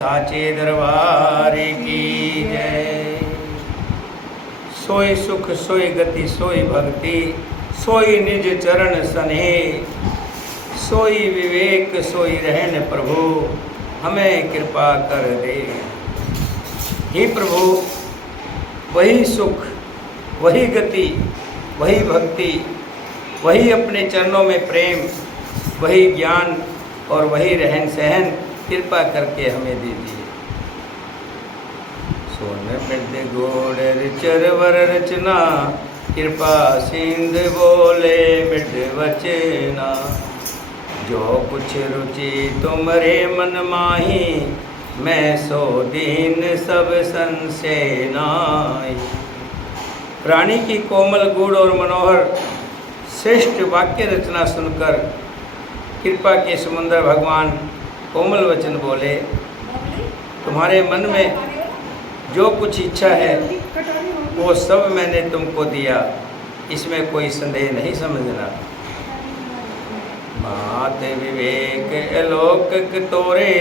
साचे दरबार की जय। सोई सुख सोई गति सोई भक्ति, सोई निज चरण स्नेह, सोई विवेक सोई रहन प्रभु, हमें कृपा कर दे। हे प्रभु, वही सुख, वही गति, वही भक्ति, वही अपने चरणों में प्रेम, वही ज्ञान और वही रहन सहन कृपा करके हमें दे दिए। सोन मृद गोड़ चरवर रचना, कृपा सिंध बोले मृद वचना। जो कुछ रुचि तुमरे मन माही, मैं सो दीन सब संशय नाई। रानी की कोमल गूढ़ और मनोहर श्रेष्ठ वाक्य रचना सुनकर कृपा के समुद्र भगवान कोमल वचन बोले, तुम्हारे मन में जो कुछ इच्छा है वो सब मैंने तुमको दिया, इसमें कोई संदेह नहीं समझना। मात विवेक अलौकिक तोरे,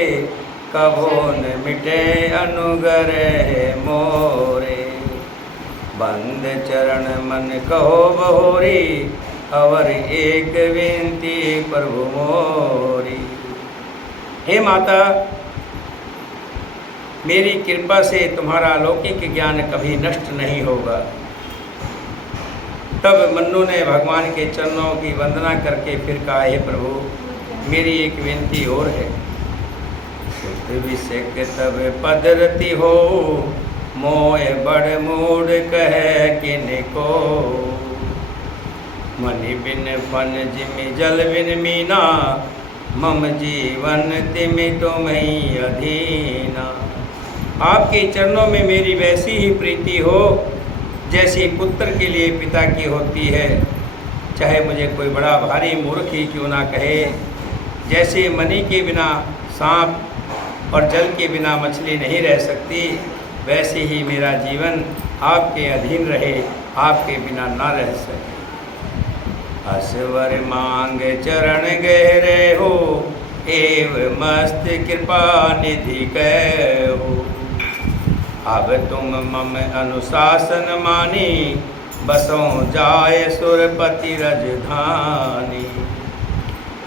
कभो न मिटे अनुग्रह मोरे। बंद चरण मन कहो बहोरी, अवर एक विनती प्रभु मोरी। हे माता, मेरी कृपा से तुम्हारा अलौकिक ज्ञान कभी नष्ट नहीं होगा। तब मन्नू ने भगवान के चरणों की वंदना करके फिर कहा, हे प्रभु, मेरी एक विनती और है। सुत विषक तब पदरती हो, मोय बड़ मूड कह किनको। मणि बिन फन जिमि जल बिन मीना, मम जीवन तिमि तुम्हीं अधीना। आपके चरणों में मेरी वैसी ही प्रीति हो जैसी पुत्र के लिए पिता की होती है, चाहे मुझे कोई बड़ा भारी मूर्ख ही क्यों ना कहे। जैसे मणि के बिना सांप और जल के बिना मछली नहीं रह सकती, वैसे ही मेरा जीवन आपके अधीन रहे, आपके बिना ना रह सके। असवर मांग चरण गहरे हो, एव मस्त कृपा निधि कहो। अब तुम मम अनुशासन मानी, बसों जाय सुरपति रजधानी।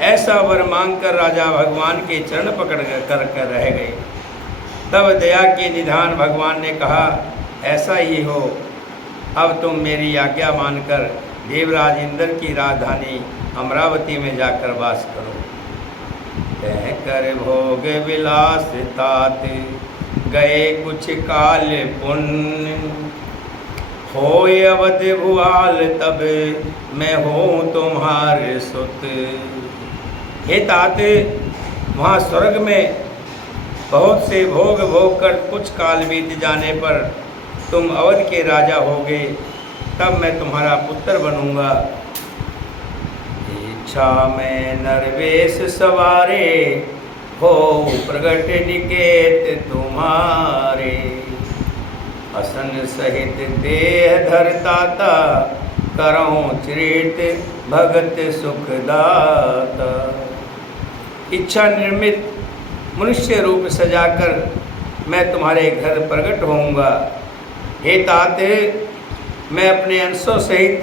ऐसा वर मांग कर राजा भगवान के चरण पकड़ कर रह गए। तब दया के निधान भगवान ने कहा, ऐसा ही हो, अब तुम मेरी आज्ञा मानकर देवराज इंद्र की राजधानी अमरावती में जाकर वास करो। कह कर भोग विलास तात, गए कुछ काल पुण्य। होय अवध भुआल तब, मैं हूँ तुम्हारे सुत। हे तात, वहाँ स्वर्ग में बहुत से भोग भोग कर कुछ काल बीत जाने पर तुम अवध के राजा होगे, तब मैं तुम्हारा पुत्र बनूंगा। इच्छा में नरवेश सवारे, हो प्रगट निकेत तुम्हारे। असन सहित देह धरताता, करऊं चरित भगत सुखदाता। इच्छा निर्मित मनुष्य रूप सजाकर मैं तुम्हारे घर प्रकट होऊंगा। हे तात, मैं अपने अंशों सहित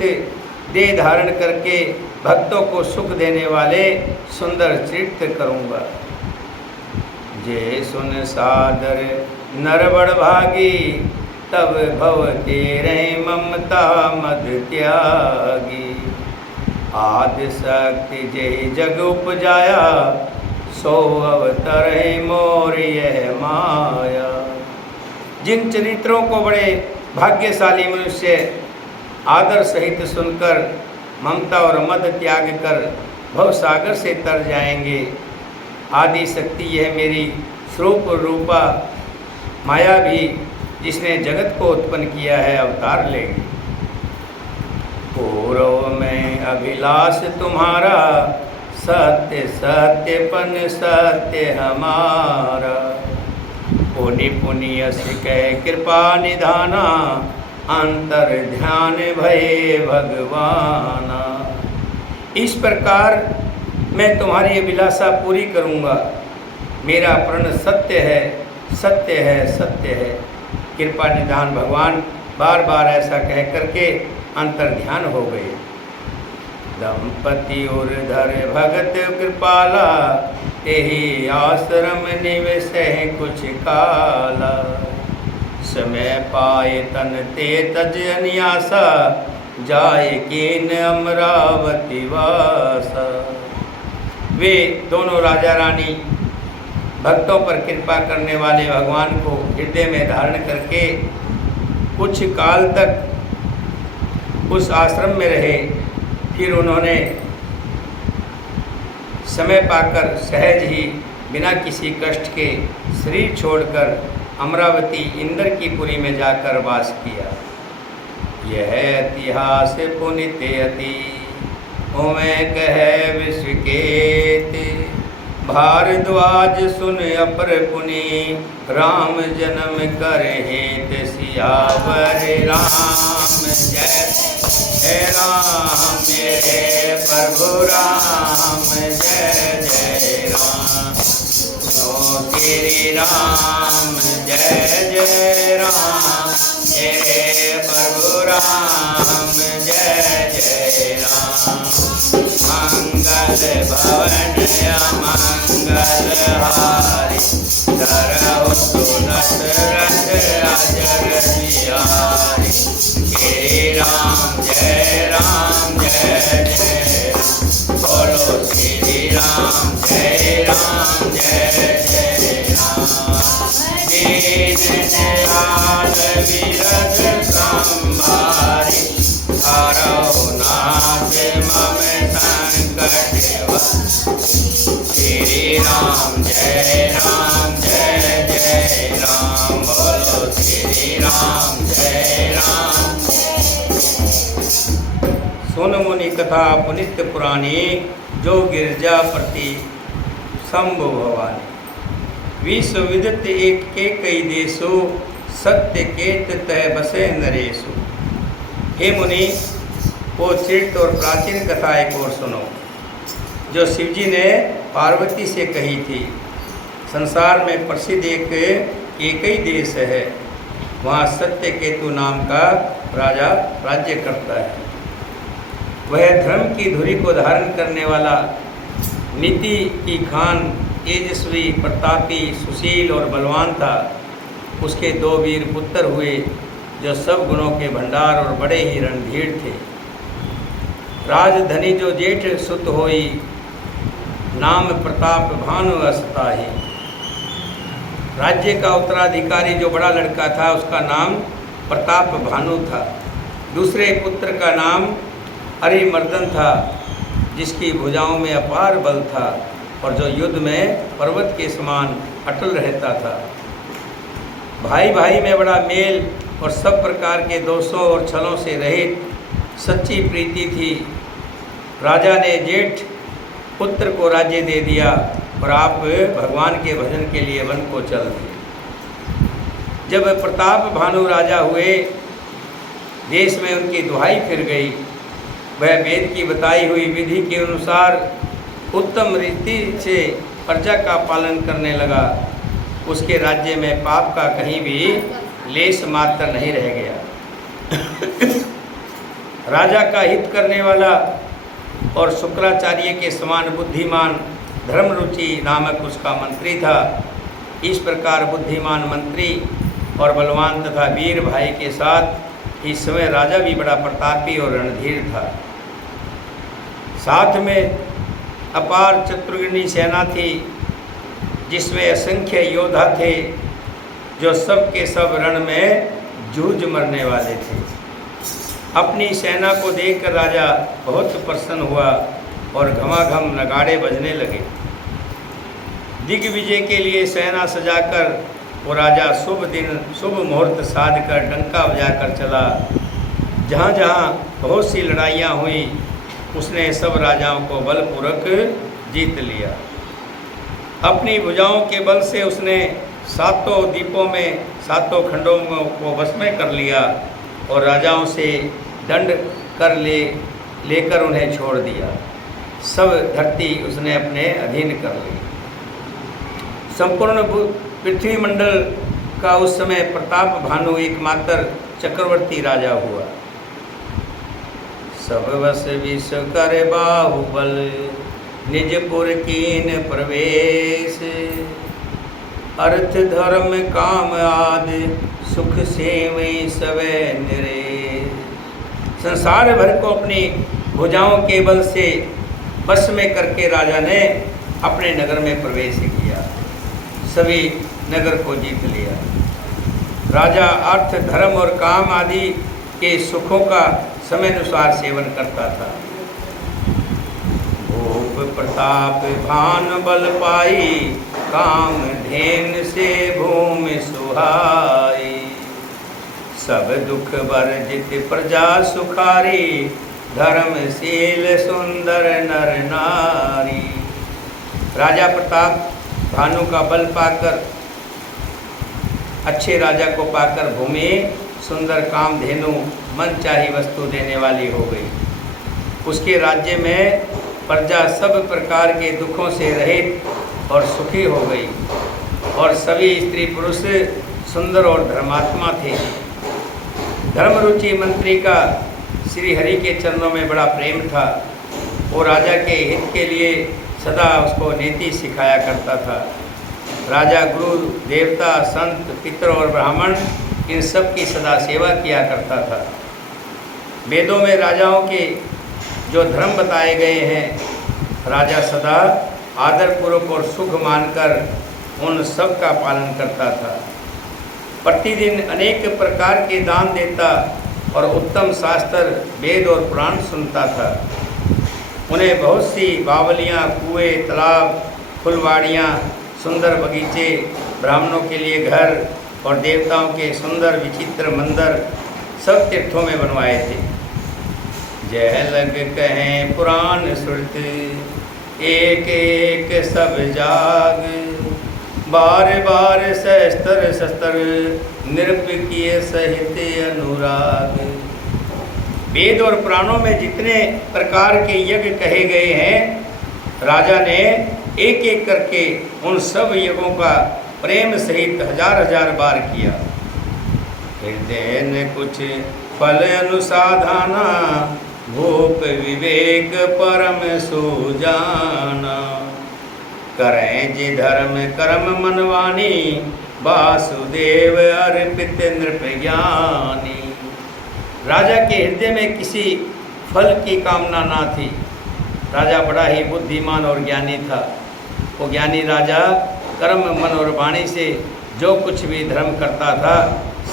देह धारण करके भक्तों को सुख देने वाले सुंदर चरित्र करूँगा। जे सुन सादर नर बड़ भागी, तब भव तेरे ममता मद त्यागी। आदि शक्ति जय जग उपजाया, सो अवतर मोर यह माया। जिन चरित्रों को बड़े भाग्यशाली मनुष्य आदर सहित सुनकर ममता और मद त्याग कर भव सागर से तर जाएंगे, आदि शक्ति यह मेरी स्वरूप रूपा माया भी, जिसने जगत को उत्पन्न किया है, अवतार लेगी। पूर्व में अभिलाष तुम्हारा, सत्य सत्यपन सत्य हमारा। पुनि पुनि यश कह कृपा निधाना, अंतर ध्यान भये भगवाना। इस प्रकार मैं तुम्हारी अभिलाषा पूरी करूँगा। मेरा प्रण सत्य है, सत्य है, सत्य है। कृपा निधान भगवान बार बार ऐसा कह करके अंतर ध्यान हो गए। दंपति उर्धर भगत कृपाला, यही आश्रम निवेश कुछ काला। समय पाए तन ते तज अन्यासा, जाए कीन अमरावती वासा। वे दोनों राजा रानी भक्तों पर कृपा करने वाले भगवान को हृदय में धारण करके कुछ काल तक उस आश्रम में रहे। फिर उन्होंने समय पाकर सहज ही बिना किसी कष्ट के शरीर छोड़कर अमरावती इंद्र की पुरी में जाकर वास किया। यह इतिहास पुनित अति, ओमें कह विश्वकेत। भारद्वाज सुन अपर पुनि, राम जन्म कर हेत सियावर राम। जय हे राम मेरे प्रभु राम, जय जय राम। श्री राम जय जय राम, मेरे प्रभु राम, जय जय राम। मंगल भवन अमंगल हारी, धरहु सुनत रथ अजर बिहारी। श्री राम जय राम, जय जय राम। बोलो श्री राम जय राम, जय जय राम। दीन दयाल विरध संभारी, हरहु नाथ मम संकट वारी। श्री राम जय राम, जय जय राम। बोलो श्री राम जय राम। सुन मुनि कथा पुनित पुराणी, जो गिरजा प्रति शंभु भवानी। विश्व विदित एक के कई देशो, सत्य केत तय बसे नरेशु। हे मुनि, वो चित और प्राचीन कथा एक और सुनो, जो शिवजी ने पार्वती से कही थी। संसार में प्रसिद्ध एक ही देश है, वहाँ सत्य केतु नाम का राजा राज्य करता है। वह धर्म की धुरी को धारण करने वाला, नीति की खान, तेजस्वी, प्रतापी, सुशील और बलवान था। उसके 2 वीर पुत्र हुए, जो सब गुणों के भंडार और बड़े ही रणधीर थे। राजधनी जो जेठ सुत होई, नाम प्रताप भानु असताही। राज्य का उत्तराधिकारी जो बड़ा लड़का था, उसका नाम प्रताप भानु था। दूसरे पुत्र का नाम अरिमर्दन था, जिसकी भुजाओं में अपार बल था और जो युद्ध में पर्वत के समान अटल रहता था। भाई भाई में बड़ा मेल और सब प्रकार के दोषों और छलों से रहित सच्ची प्रीति थी। राजा ने जेठ पुत्र को राज्य दे दिया और आप भगवान के भजन के लिए वन को चल दिए। जब प्रताप भानु राजा हुए, देश में उनकी दुहाई फिर गई। वह वेद की बताई हुई विधि के अनुसार उत्तम रीति से प्रजा का पालन करने लगा। उसके राज्य में पाप का कहीं भी लेश मात्र नहीं रह गया। राजा का हित करने वाला और शुक्राचार्य के समान बुद्धिमान धर्मरुचि नामक उसका मंत्री था। इस प्रकार बुद्धिमान मंत्री और बलवान तथा वीर भाई के साथ इस समय राजा भी बड़ा प्रतापी और रणधीर था। साथ में अपार चतुर्ग्नी सेना थी, जिसमें असंख्य योद्धा थे, जो सब के सब रण में जूझ मरने वाले थे। अपनी सेना को देखकर राजा बहुत प्रसन्न हुआ और घमाघम नगाड़े बजने लगे। दिग्विजय के लिए सेना सजाकर वो राजा शुभ दिन शुभ मुहूर्त साध कर डंका बजाकर चला। जहाँ जहाँ बहुत सी लड़ाइयाँ हुई, उसने सब राजाओं को बलपूर्वक जीत लिया। अपनी भुजाओं के बल से उसने 7 द्वीपों में 7 खंडों को वश में कर लिया और राजाओं से दंड कर लेकर उन्हें छोड़ दिया। सब धरती उसने अपने अधीन कर ली। संपूर्ण पृथ्वी मंडल का उस समय प्रताप भानु एकमात्र चक्रवर्ती राजा हुआ। सब वस विष कर बाहुबल, निजपुर कीन प्रवेश। अर्थ धर्म काम आदि, सुख सेवई सवै निरेश। संसार भर को अपनी भुजाओं के बल से बस में करके राजा ने अपने नगर में प्रवेश किया, सभी नगर को जीत लिया। राजा अर्थ धर्म और काम आदि के सुखों का समय अनुसार सेवन करता था। भूप प्रताप भान बल पाई, काम धेन से भूमि सुहाई। सब दुख वर्जित प्रजा सुखारी, धर्मशील सुंदर नर नारी। राजा प्रताप भानु का बल पाकर, अच्छे राजा को पाकर भूमि सुंदर कामधेनु मन चाही वस्तु देने वाली हो गई। उसके राज्य में प्रजा सब प्रकार के दुखों से रहित और सुखी हो गई और सभी स्त्री पुरुष सुंदर और धर्मात्मा थे। धर्मरुचि मंत्री का श्री हरि के चरणों में बड़ा प्रेम था। वो राजा के हित के लिए सदा उसको नीति सिखाया करता था। राजा गुरु देवता संत पितर और ब्राह्मण इन सब की सदा सेवा किया करता था। वेदों में राजाओं के जो धर्म बताए गए हैं, राजा सदा आदरपूर्वक और सुख मानकर उन सब का पालन करता था। प्रतिदिन अनेक प्रकार के दान देता और उत्तम शास्त्र वेद और पुराण सुनता था। उन्हें बहुत सी बावलियाँ, कुएं, तालाब, फुलवाड़ियाँ, सुंदर बगीचे, ब्राह्मणों के लिए घर और देवताओं के सुंदर विचित्र मंदिर सब तीर्थों में बनवाए थे। जय लग कहें पुराण श्रुत, एक एक सब जाग। बार बार सहस्त्र शस्त्र, नृप किए सहित अनुराग। वेद और पुराणों में जितने प्रकार के यज्ञ कहे गए हैं, राजा ने एक एक करके उन सब यज्ञों का प्रेम सहित हजार हजार बार किया। हृदय ने कुछ फल अनुसाधाना, भूप विवेक परम सुजाना। करें जी धर्म कर्म मनवानी, वासुदेव अर्पित नृप ज्ञानी। राजा के हृदय में किसी फल की कामना ना थी। राजा बड़ा ही बुद्धिमान और ज्ञानी था। वो ज्ञानी राजा कर्म मन और वाणी से जो कुछ भी धर्म करता था,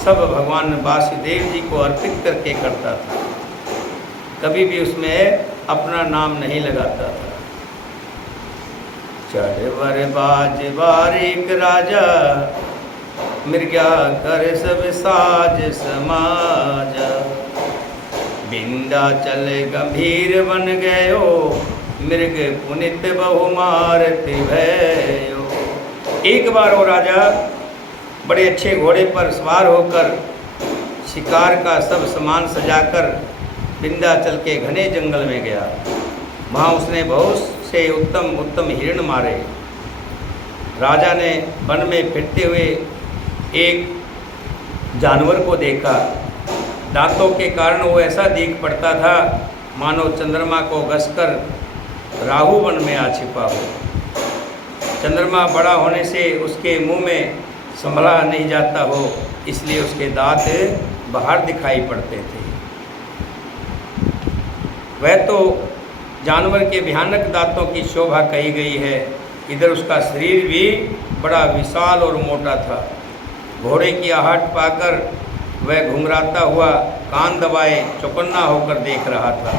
सब भगवान वासुदेव जी को अर्पित करके करता था। कभी भी उसमें अपना नाम नहीं लगाता था। चढ़वर बाज बारीक राजा, मृग्या कर सब साज समाज। विंध्याचल गंभीर बन गयो, मृग पुनित बहुमारत भयो। एक बार वो राजा बड़े अच्छे घोड़े पर सवार होकर शिकार का सब सामान सजाकर विंध्याचल के घने जंगल में गया। वहाँ उसने बहुत से उत्तम उत्तम हिरण मारे। राजा ने वन में फिरते हुए एक जानवर को देखा। दांतों के कारण वो ऐसा दिख पड़ता था मानो चंद्रमा को घसकर राहु वन में आ छिपा हो। चंद्रमा बड़ा होने से उसके मुंह में संभला नहीं जाता हो, इसलिए उसके दांत बाहर दिखाई पड़ते थे। वह तो जानवर के भयानक दांतों की शोभा कही गई है। इधर उसका शरीर भी बड़ा विशाल और मोटा था। घोड़े की आहट पाकर वह घुंघराता हुआ कान दबाए चौकन्ना होकर देख रहा था।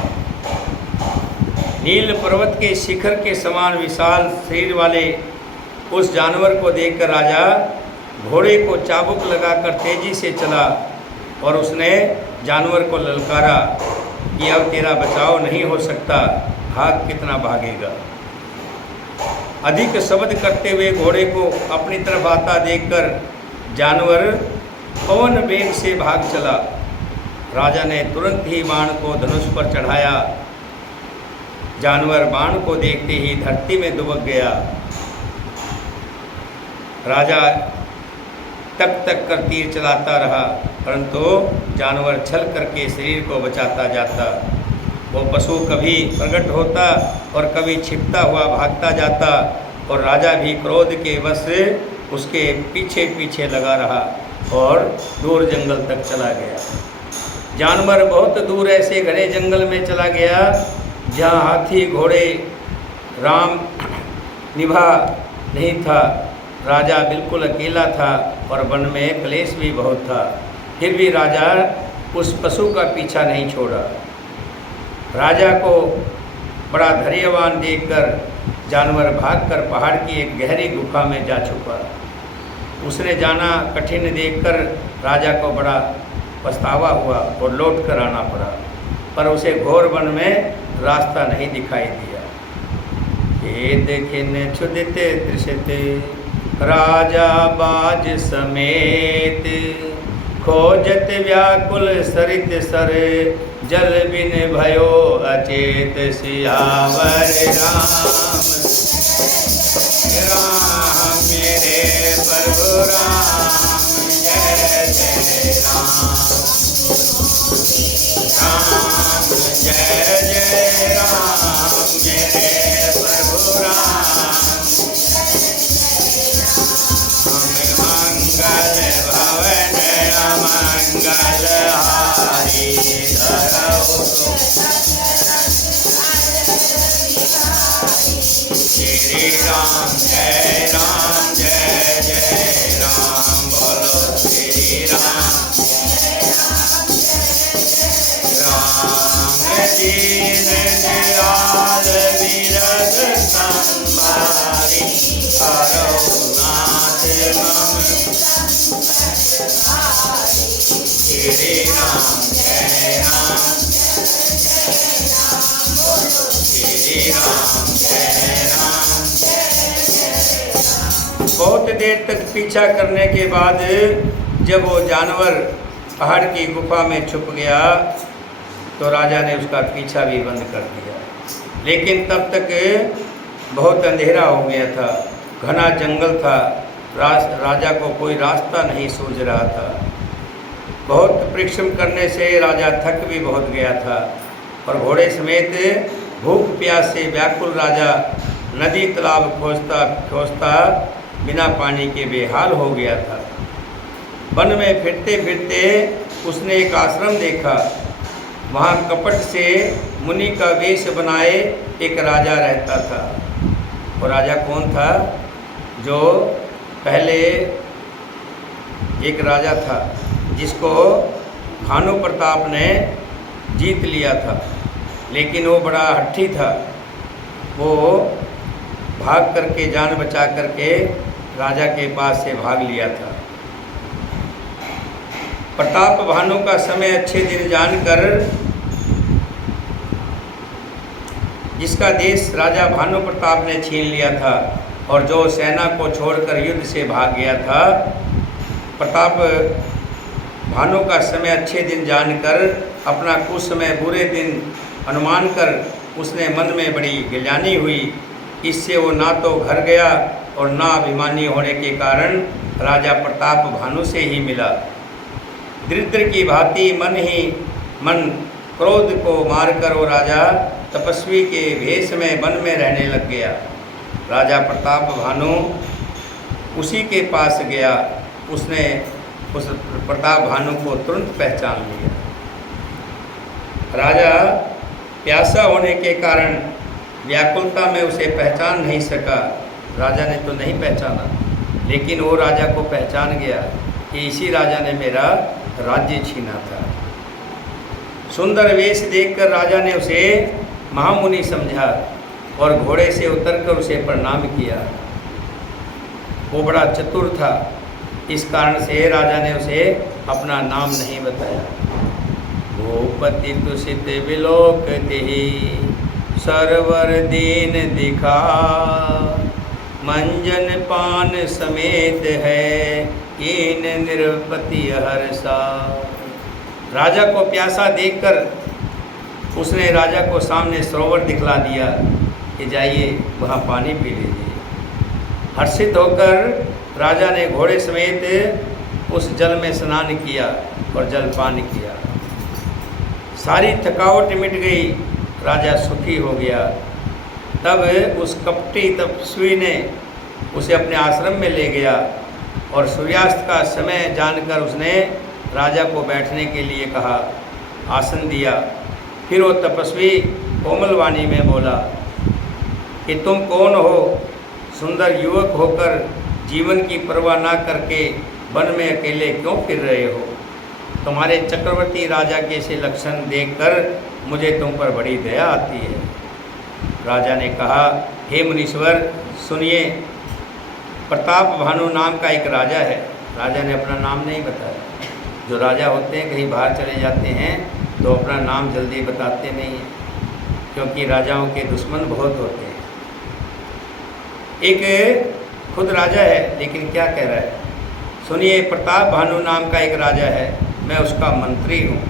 नील पर्वत के शिखर के समान विशाल शरीर वाले उस जानवर को देखकर राजा घोड़े को चाबुक लगाकर तेजी से चला और उसने जानवर को ललकारा कि अब तेरा बचाव नहीं हो सकता, भाग कितना भागेगा। अधिक शब्द करते हुए घोड़े को अपनी तरफ आता देखकर जानवर पवन वेग से भाग चला। राजा ने तुरंत ही बाण को धनुष पर चढ़ाया। जानवर बाण को देखते ही धरती में दुबक गया। राजा तक तक कर तीर चलाता रहा, परंतु जानवर छल करके शरीर को बचाता जाता। वो पशु कभी प्रकट होता और कभी छिपता हुआ भागता जाता, और राजा भी क्रोध के वश उसके पीछे पीछे लगा रहा और दूर जंगल तक चला गया। जानवर बहुत दूर ऐसे घने जंगल में चला गया जहाँ हाथी घोड़े राम निभा नहीं था। राजा बिल्कुल अकेला था और वन में क्लेश भी बहुत था। फिर भी राजा उस पशु का पीछा नहीं छोड़ा। राजा को बड़ा धैर्यवान देखकर जानवर भागकर पहाड़ की एक गहरी गुफा में जा छुपा। उसने जाना कठिन देखकर राजा को बड़ा पछतावा हुआ और लौट कर आना पड़ा, पर उसे घोर वन में रास्ता नहीं दिखाई दिया। ये देखिन क्षुदिते तृषिते राजा बाज समेत, खोजत व्याकुल सरित सर, जल बिन भयो अचेत। सियावर राम राम मेरे प्रभु राम, जय जय राम राम, जय जय राम मेरे प्रभु राम। मंगल भवन अमंगल हारी, धरऊ श्री राम जय जय राम, बोलो श्री राम। राम दीन दयाल विरद संभारी, करुणात मम श्री राम जय राम, श्री राम जय राम। बहुत देर तक पीछा करने के बाद जब वो जानवर पहाड़ की गुफा में छुप गया तो राजा ने उसका पीछा भी बंद कर दिया। लेकिन तब तक बहुत अंधेरा हो गया था, घना जंगल था, राजा को कोई रास्ता नहीं सूझ रहा था। बहुत परिश्रम करने से राजा थक भी बहुत गया था और घोड़े समेत भूख प्यास से व्याकुल राजा नदी तालाब खोजता खोजता बिना पानी के बेहाल हो गया था। वन में फिरते फिरते उसने एक आश्रम देखा। वहाँ कपट से मुनि का वेश बनाए एक राजा रहता था। वो राजा कौन था? जो पहले एक राजा था जिसको भानु प्रताप ने जीत लिया था, लेकिन वो बड़ा हट्ठी था। वो भाग करके जान बचा करके राजा के पास से भाग लिया था। प्रताप भानु का समय अच्छे दिन जानकर जिसका देश राजा भानु प्रताप ने छीन लिया था और जो सेना को छोड़कर युद्ध से भाग गया था, प्रताप भानु का समय अच्छे दिन जानकर अपना कुछ समय बुरे दिन अनुमान कर उसने मन में बड़ी गिलानी हुई। इससे वो ना तो घर गया और ना अभिमानी होने के कारण राजा प्रताप भानु से ही मिला। दरिद्र की भांति मन क्रोध को मारकर वो राजा तपस्वी के भेष में वन में रहने लग गया। राजा प्रताप भानु उसी के पास गया। उसने उस प्रताप भानु को तुरंत पहचान लिया। राजा प्यासा होने के कारण व्याकुलता में उसे पहचान नहीं सका। राजा ने तो नहीं पहचाना, लेकिन वो राजा को पहचान गया कि इसी राजा ने मेरा राज्य छीना था। सुंदर वेश देखकर राजा ने उसे महामुनि समझा और घोड़े से उतरकर उसे प्रणाम किया। वो बड़ा चतुर था, इस कारण से राजा ने उसे अपना नाम नहीं बताया। भूपति तुसित विलोक देहि, सरवर दीन दिखा, मंजन पान समेत है, कीन निरपति हर्षा। राजा को प्यासा देखकर उसने राजा को सामने सरोवर दिखला दिया कि जाइए वहाँ पानी पी लीजिए। हर्षित होकर राजा ने घोड़े समेत उस जल में स्नान किया और जलपान किया। सारी थकावट मिट गई, राजा सुखी हो गया। तब उस कपटी तपस्वी ने उसे अपने आश्रम में ले गया और सूर्यास्त का समय जानकर उसने राजा को बैठने के लिए कहा, आसन दिया। फिर वो तपस्वी कोमल वाणी में बोला कि तुम कौन हो? सुंदर युवक होकर जीवन की परवाह ना करके वन में अकेले क्यों फिर रहे हो? तुम्हारे चक्रवर्ती राजा के से लक्षण देखकर मुझे तुम पर बड़ी दया आती है। राजा ने कहा, हे मुनीश्वर सुनिए, प्रताप भानु नाम का एक राजा है। राजा ने अपना नाम नहीं बताया। जो राजा होते हैं कहीं बाहर चले जाते हैं तो अपना नाम जल्दी बताते नहीं हैं, क्योंकि राजाओं के दुश्मन बहुत होते हैं। एक खुद राजा है लेकिन क्या कह रहा है, सुनिए, प्रताप भानु नाम का एक राजा है, मैं उसका मंत्री हूँ।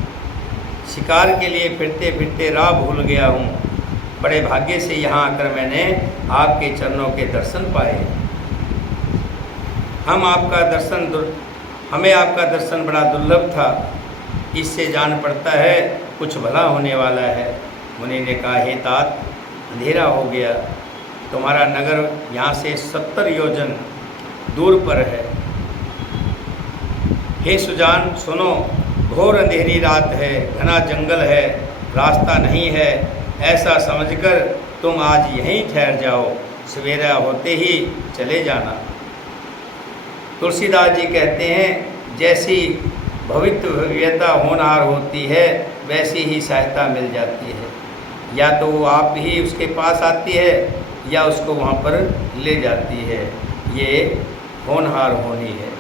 शिकार के लिए फिरते फिरते राह भूल गया हूँ। बड़े भाग्य से यहाँ आकर मैंने आपके चरणों के दर्शन पाए। हमें आपका दर्शन बड़ा दुर्लभ था। इससे जान पड़ता है कुछ भला होने वाला है। मुनि ने कहा, हे तात, अंधेरा हो गया। तुम्हारा नगर यहाँ से 70 योजन दूर पर है। हे सुजान सुनो, घोर अंधेरी रात है, घना जंगल है, रास्ता नहीं है। ऐसा समझकर तुम आज यहीं ठहर जाओ, सवेरा होते ही चले जाना। तुलसीदास जी कहते हैं, जैसी भवितव्यता होनहार होती है वैसी ही सहायता मिल जाती है। या तो वो आप ही उसके पास आती है या उसको वहाँ पर ले जाती है। ये होनहार होनी है।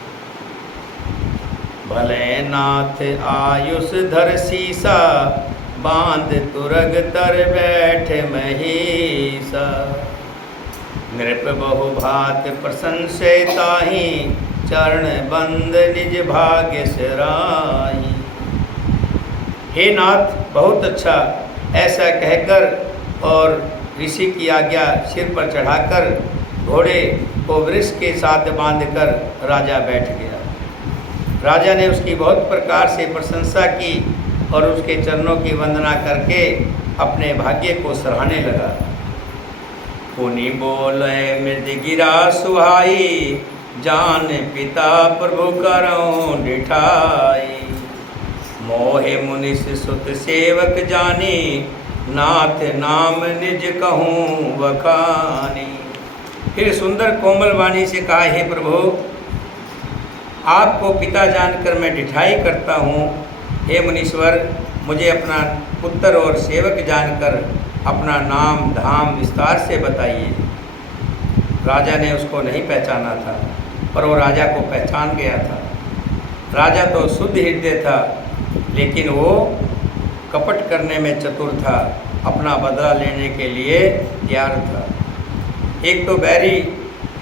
भले नाथ आयुष धर सीसा, बांध तुरग तर बैठ महीसा। नृप बहु भात प्रशंसय ताहि, चरण बंद निज भाग्य सराही। हे नाथ, बहुत अच्छा, ऐसा कहकर और ऋषि की आज्ञा सिर पर चढ़ाकर घोड़े को वृष के साथ बांधकर राजा बैठ गया। राजा ने उसकी बहुत प्रकार से प्रशंसा की और उसके चरणों की वंदना करके अपने भाग्य को सराहने लगा। पुनि बोले मृद गिरा सुहाई, जान पिता प्रभु करऊं डिठाई। मोहे मुनिस सुत सेवक जानी, नाथ नाम निज कहूँ वखानी। फिर सुंदर कोमल वाणी से कहा, हे प्रभु, आपको पिता जानकर मैं डिठाई करता हूँ। हे मुनीश्वर, मुझे अपना पुत्र और सेवक जानकर अपना नाम धाम विस्तार से बताइए। राजा ने उसको नहीं पहचाना था, पर वो राजा को पहचान गया था। राजा तो शुद्ध हृदय था, लेकिन वो कपट करने में चतुर था, अपना बदला लेने के लिए तैयार था। एक तो बैरी,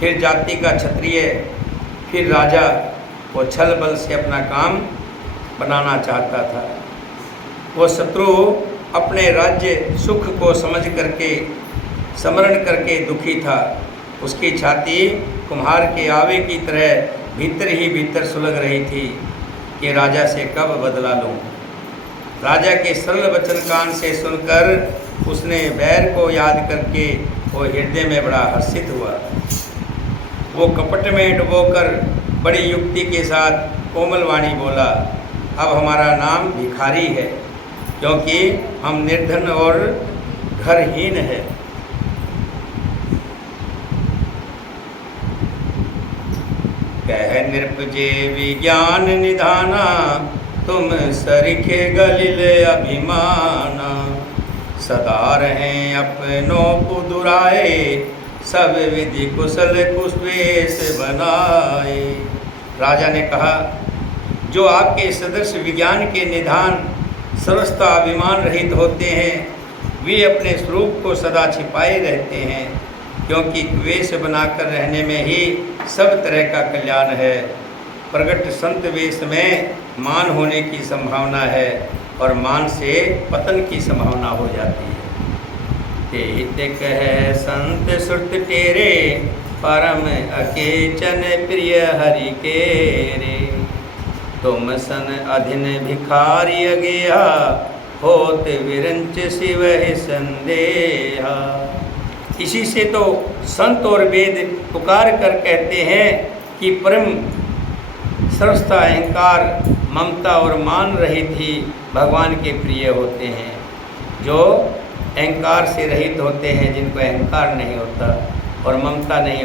फिर जाति का क्षत्रिय, फिर राजा, वो छल बल से अपना काम बनाना चाहता था। वो शत्रु अपने राज्य सुख को समझ करके स्मरण करके दुखी था। उसकी छाती कुम्हार के आवे की तरह भीतर ही भीतर सुलग रही थी कि राजा से कब बदला लूँ। राजा के सरल वचन कान से सुनकर उसने बैर को याद करके वो हृदय में बड़ा हर्षित हुआ। वो कपट में डुबोकर बड़ी युक्ति के साथ कोमल वाणी बोला, अब हमारा नाम भिखारी है, क्योंकि हम निर्धन और घरहीन है। कह नृपजे विज्ञान निधाना, तुम सरिखे गलिल अभिमाना। सदा रहें अपनों को दुराए, सब विधि कुशल कुशवेश बनाए। राजा ने कहा, जो आपके सदस्य विज्ञान के निधान सर्वथा अभिमान रहित होते हैं, वे अपने स्वरूप को सदा छिपाए रहते हैं, क्योंकि वेश बनाकर रहने में ही सब तरह का कल्याण है। प्रगट संत वेश में मान होने की संभावना है और मान से पतन की संभावना हो जाती है। ते कह संत श्रुत तेरे, परम अकेचन प्रिय हरि के रे। तुम सन अधीन भिखारी गया, होत विरंच शिव संदेहा। इसी से तो संत और वेद पुकार कर कहते हैं कि परम सर्वस्था अहंकार ममता और मान रहित ही भगवान के प्रिय होते हैं। जो अहंकार से रहित होते हैं, जिनको अहंकार नहीं होता और ममता नहीं